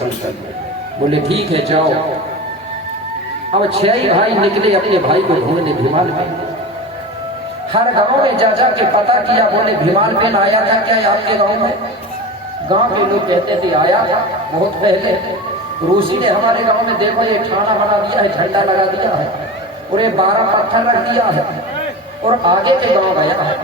संकल्प कर। बोले ठीक है जाओ। अब 6 भाई निकले अपने भाई को ढूंढने भीमाल पेन। हर गांव में जा जा के पता किया। बोले भीमाल पेन आया था क्या आपके गांव में? गांव के लोग कहते थे आया था बहुत पहले। रूसी ने हमारे गांव में देखो ये ठाणा बना दिया है, झंडा लगा दिया है और ये 12 पत्थर रख दिया है और आगे के गांव गया है।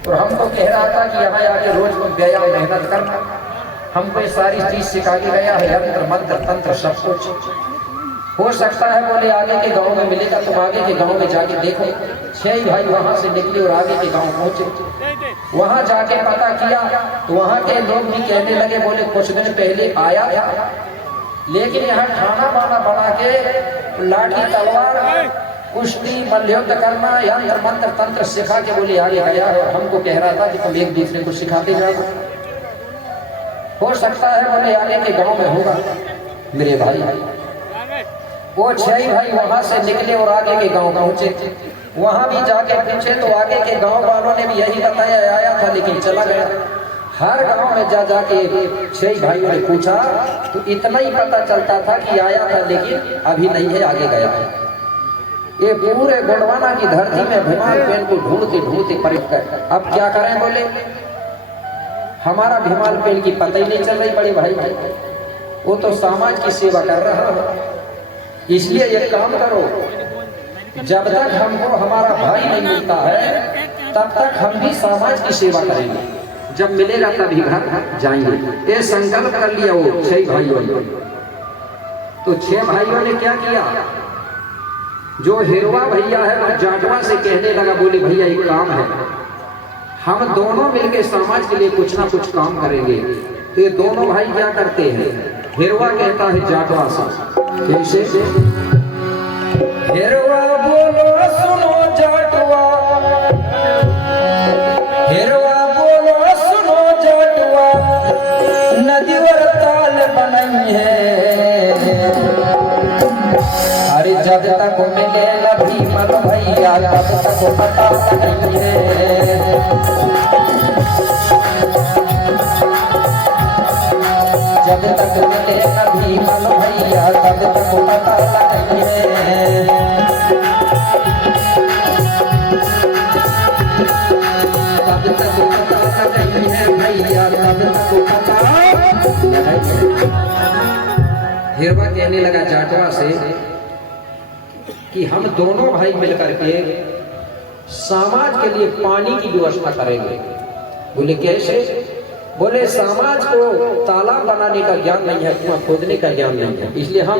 और हमको कह रहा था कि यहाँ आके रोज व्यायाम मेहनत करना। हमको ये सारी चीज सिखा के गया है, यंत्र मंत्र तंत्र सब कुछ। हो सकता है बोले आगे के गांव में मिलेगा, तुम आगे के गांव में जाके देखो। 6 भाई वहां से निकले और आगे के गांव पहुंचे। वहां जाके पता किया तो वहां के लोग भी कहने लगे बोले कुछ दिन पहले आया था, लेकिन यहाँ खाना बाना बना के लाठी तलवार कुश्ती मल्लयुद्ध करना यंत्र मंत्र तंत्र सिखा के बोले आगे गया है। और हमको कह रहा था कि तुम एक दूसरे को सिखाते जाओ। हो सकता है बोले आगे के गांव में होगा। मेरे भाई वो 6 भाई वहां से निकले और आगे के गांव पहुंचे। वहां भी जाके पूछे तो आगे के गांव वालों ने भी यही बताया आया था लेकिन चला गया। हर गांव में जा जाके 6 भाइयों ने पूछा तो इतना ही पता चलता था कि आया था लेकिन अभी नहीं है, आगे गया है। ये पूरे गोंडवाना की धरती में भीमाल पेन को ढूंढते ढूंढते परित कर अब क्या करें। बोले हमारा भीमाल पेन की पता ही नहीं चल रही बड़े भाई। वो तो समाज की सेवा कर रहा है। इसलिए एक काम करो, जब तक हमको हमारा भाई नहीं मिलता है तब तक हम भी समाज की सेवा करेंगे। जब मिलेगा तभी घर जाएंगे। ये संकल्प कर लिया वो 6 भाइयों ने। तो 6 भाइयों ने क्या किया, जो हिरवा भैया है वो जाटवा से कहने लगा बोले भैया एक काम है, हम दोनों मिलकर समाज के लिए कुछ ना कुछ काम करेंगे। तो ये दोनों भाई क्या करते हैं, हिरवा कहता है जाटवा से कैसे, हिरवा बोलो सुनो जाटवा, हिरवा बोलो सुनो जाटवा, नदी वर ताल बनाई है। अरे जब तक मिले न भीमल भैया तब तक पता नहीं है। जब तक मिले न भीमल भैया तब तक पता नहीं है। तब तक पता नहीं है भैया, तब तक पता नहीं है। हिरवा कहने लगा जाटवा से कि हम दोनों भाई मिलकर के समाज के लिए पानी की व्यवस्था करेंगे। बोले कैसे? बोले समाज को तालाब बनाने का ज्ञान नहीं है, कुआं खोदने का ज्ञान नहीं है, इसलिए हम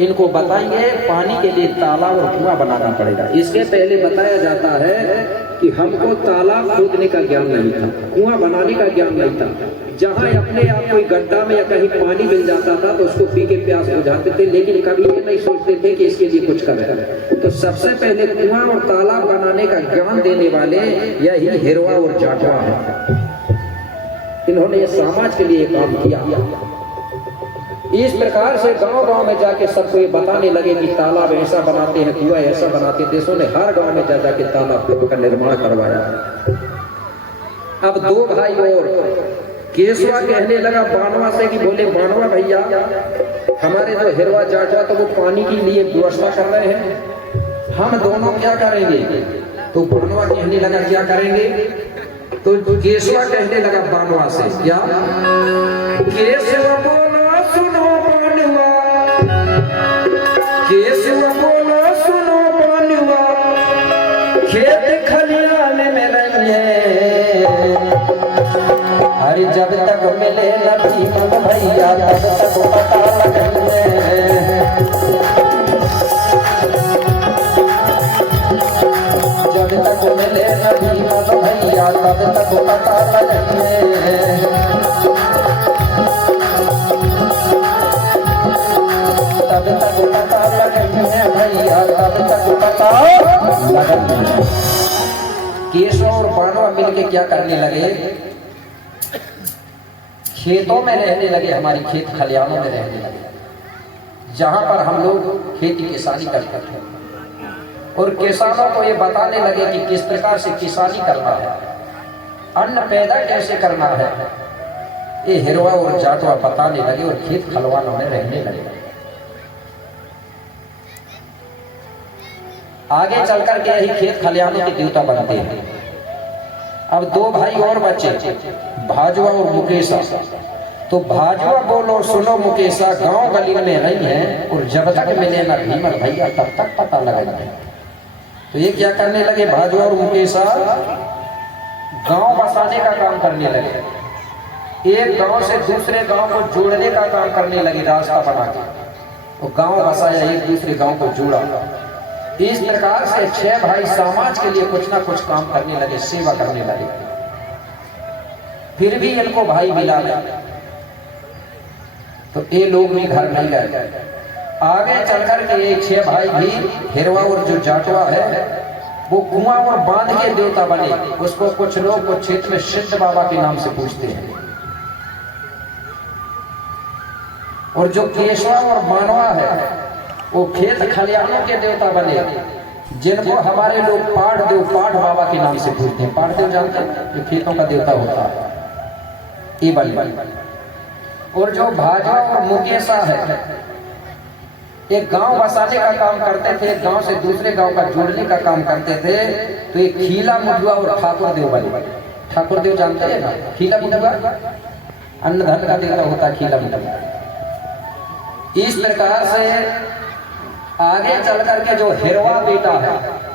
इनको बताएंगे पानी के लिए तालाब और कुआं बनाना पड़ेगा। इसके पहले बताया जाता है कि हमको तालाब खोदने का ज्ञान नहीं था, कुआं बनाने का ज्ञान नहीं था। जहाँ अपने आप कोई गड्ढा में या कहीं पानी मिल जाता था तो उसको पी के प्यास बुझाते थे, लेकिन कभी ये नहीं सोचते थे कि इसके लिए कुछ करें। तो सबसे पहले कुआं और तालाब बनाने का ज्ञान देने वाले यही हिरवा और जाटवा है। इन्होंने ये समाज के लिए काम किया। इस प्रकार से गांव गांव में जाके सबको ये बताने लगे कि तालाब ऐसा बनाते हैं, कुआं ऐसा बनाते हैं। देशों ने हर गांव में जा जाके तालाब का निर्माण करवाया। अब 2 भाई और केशवा कहने लगा बानवा से कि बोले बानवा भैया हमारे जो हिरवा जाटवा तो वो पानी के लिए व्यवस्था कर रहे हैं, हम दोनों क्या करेंगे? तो बानवा कहने लगा क्या करेंगे? तो केशवा कहने लगा बानवा से क्या, केशवा बोलो सुनो बानवा, केशवा बोलो सुनो बानवा, खेत खलियान में रहिए। अरे जब तक मिले न भीमल भैया तब तक पता नहीं। जब तक मिले न भीमल भैया तब तक पता नहीं। तब तक पता नहीं है भैया, तब तक पता नहीं। केशव और बानवा मिलके क्या करने लगे, खेतों में रहने लगे, हमारी खेत खलियानों में रहने लगे, जहां पर हम लोग खेती किसानी करते थे। और किसानों को ये बताने लगे कि किस प्रकार से किसानी करना है, अन्न पैदा कैसे करना है। ये हिरवा और जाटवा बताने लगे और खेत खलवानों में रहने लगे। आगे चलकर के यही खेत खलिहानों के देवता बनते हैं। अब दो भाई और बच्चे, भाजवा और मुकेशा। तो भाजवा बोलो सुनो मुकेशा, गांव गली में नहीं है और जब तक मिले ना भीमर भैया तब तक पता लगाएंगे। तो ये क्या करने लगे, भाजवा और मुकेशा गांव बसाने का काम करने लगे। एक गांव से दूसरे गांव को जोड़ने का काम करने लगे, रास्ता बना के वो गांव बसाया, एक दूसरे गांव को जोड़ा। इस प्रकार से 6 भाई समाज के लिए कुछ ना कुछ काम करने लगे, सेवा करने लगे। फिर भी इनको भाई मिला नहीं, तो ये लोग भी घर नहीं गए। आगे चलकर के ये 6 भाई भी हिरवा और जो जाटवा है वो कुआं और बांध के देवता बने। उसको कुछ लोग कुछ क्षेत्र में सिद्ध बाबा के नाम से पूछते हैं। और जो केशवा और मानवा है वो खेत खलिहानों के देवता बने, जिनको हमारे लोग पाठ बाबा के नाम से पूछते हैं। पाठ देव जानते हैं, जो खेतों का देवता होता है, ये बलि। और जो भाजवा और मुकेशा है, एक गांव बसाने का काम करते थे, एक गांव से दूसरे गांव का जोड़ने का काम करते थे। तो एक खीला मुडुआ और ठाकुर देव बने। ठाकुर देव जानते हैं ना, खीला मुडुआ अन्न धन का देवता होता है, खीला मुडुआ। इस प्रकार से आगे चल करके जो हिरवा बेटा है,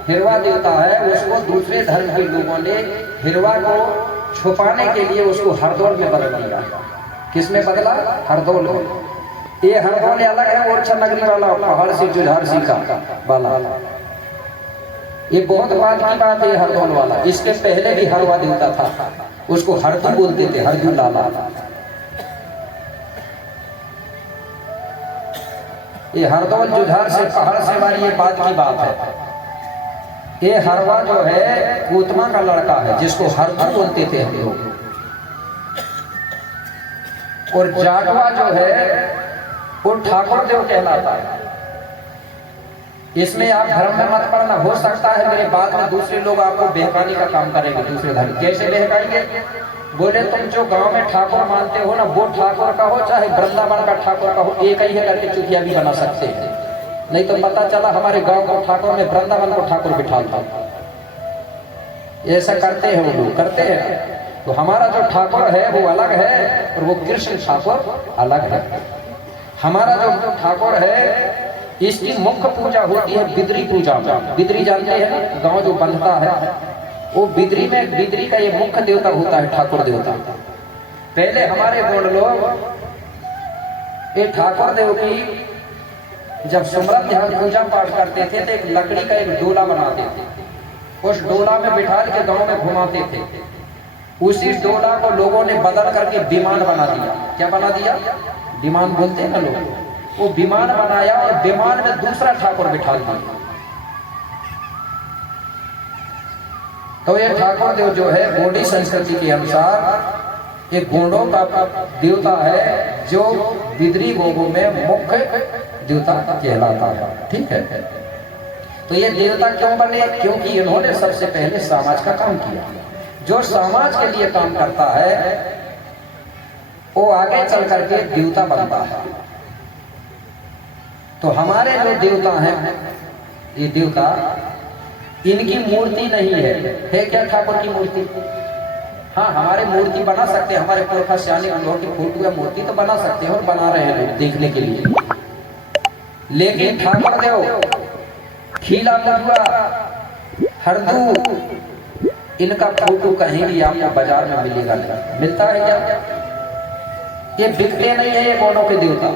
हिरवा देवता है, उसको दूसरे धर्म के लोगों ने हिरवा को छुपाने के लिए उसको हरदौल में बदल दिया। किसमें बदला? हरदौल में। ये हरदौल अलग है और नगरी वाला पहाड़ से जुझारसी का वाला, ये बहुत बात की बात है। हरदौल वाला इसके पहले भी हरवा देवता था, उसको हरदू बोलते थे, हरदू लाला। ये हरदौल जुझार से पहाड़ से वाली ये बात की बात है। ये हरवा जो है कोतमा का लड़का है, जिसको हरदू बोलते थे हम लोग। और जाटवा जो है वो ठाकुर देव कहलाता है। इसमें आप धर्म में मत पड़ना, हो सकता है मेरे बाद में दूसरे लोग आपको बहकाने का काम करेंगे। दूसरे धर्म कैसे बहकाएंगे? बोले तुम जो गांव में ठाकुर मानते हो ना, वो ठाकुर का हो चाहे वृंदावन का ठाकुर का हो, एक ही है करके चुटिया भी बना सकते हैं। नहीं तो पता चला हमारे गांव को ठाकुर में वृंदावन को ठाकुर बिठाता। ऐसा करते हैं वो लोग, करते हैं। तो हमारा जो ठाकुर है वो अलग है और वो कृष्ण ठाकुर अलग है। हमारा जो ठाकुर है इसकी मुख्य पूजा होती है बिदरी पूजा। बिदरी जानते हैं, गांव जो बनता है वो बिदरी में, बिदरी का ये मुख्य देवता होता है ठाकुर देवता। पहले हमारे गोड़ लोग ये ठाकुर देव की जब सुमरन ध्यान पूजा पाठ करते थे तो एक लकड़ी का एक डोला बनाते थे, उस डोला में बिठा के गांव में घुमाते थे। उसी डोला को लोगों ने बदल करके विमान बना दिया। क्या बना दिया? विमान बोलते हैं ना लोग। वो विमान बनाया और विमान में दूसरा ठाकुर बिठा दिया। तो ये ठाकुर देव जो है गोंडी संस्कृति के अनुसार एक गोंडों का देवता है, जो बिदरी गोगों में मुख्य देवता कहलाता है। ठीक है। तो ये देवता क्यों बने? क्योंकि इन्होंने सबसे पहले समाज का काम किया। जो समाज के लिए काम करता है वो आगे चल करके देवता बनता है। तो हमारे जो देवता हैं, ये देवता, इनकी मूर्ति नहीं है क्या ठाकुर की मूर्ति? हाँ, हमारे मूर्ति बना सकते हैं, हमारे पुरखा सियाने लोगों की फोटो या मूर्ति तो बना सकते हैं और बना रहे हैं लोग देखने के लिए। लेकिन ठाकुर देव, खीला मुडुआ, हरदू, इनका फोटो कहीं भी आपको बाजार में मिलेगा नहीं। मिलता है क्या? ये बिकते नहीं है, ये गोंडों के देवता।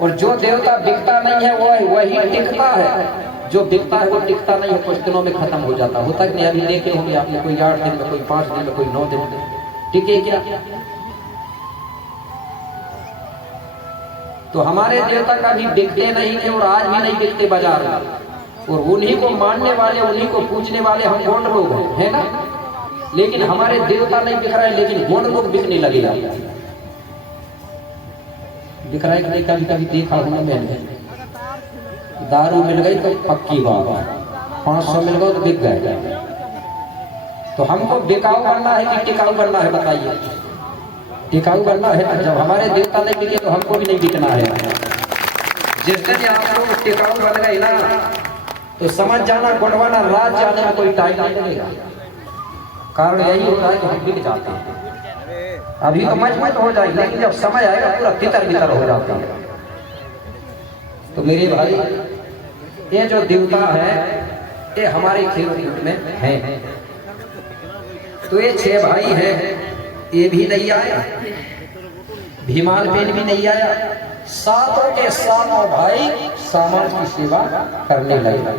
और जो देवता बिकता नहीं है वो वही टिकता है। जो बिकता है वो टिकता नहीं है, कुछ दिनों में खत्म हो जाता। होता कि नहीं? अभी देखे होंगे आपने, कोई 8 दिन में, कोई 5 दिन में, कोई 9 दिन में। टिके क्या? तो हमारे देवता का भी बिकते नहीं थे और आज भी नहीं बिकते बाजार में। और उन्हीं को मानने वाले, उन्हीं को पूजने वाले हम गोंड लोग हैं, है ना? लेकिन हमारे देवता नहीं बिक रहे, लेकिन गोंड लोग बिकने लगे। बिक रहा है कि नहीं? कभी कभी देखा हूं मैंने, दारू मिल गई तो पक्की बात है, 500 मिल गए तो बिक गए। तो हमको बिकाऊ बनना है कि टिकाऊ बनना है? बताइए। टिकाऊ बनना है ना। जब हमारे देवता नहीं बिके तो हमको भी नहीं बिकना है। जिस दिन आप लोग टिकाऊ बन गए ना तो समझ जाना गुणवाना राज जाने में कोई टाइम नहीं लगेगा। कारण यही होता है कि हम बिक जाते हैं। अभी तो मजबूत हो जाएगी लेकिन जब समय आएगा पूरा तितर बितर हो जाता है। तो मेरे भाई ये जो देवता है ये हमारे खेल में है। तो ये 6 भाई है, ये भी नहीं आया, भीमालपेन भी नहीं आया। सातों के सातों भाई समाज की सेवा करने लगे।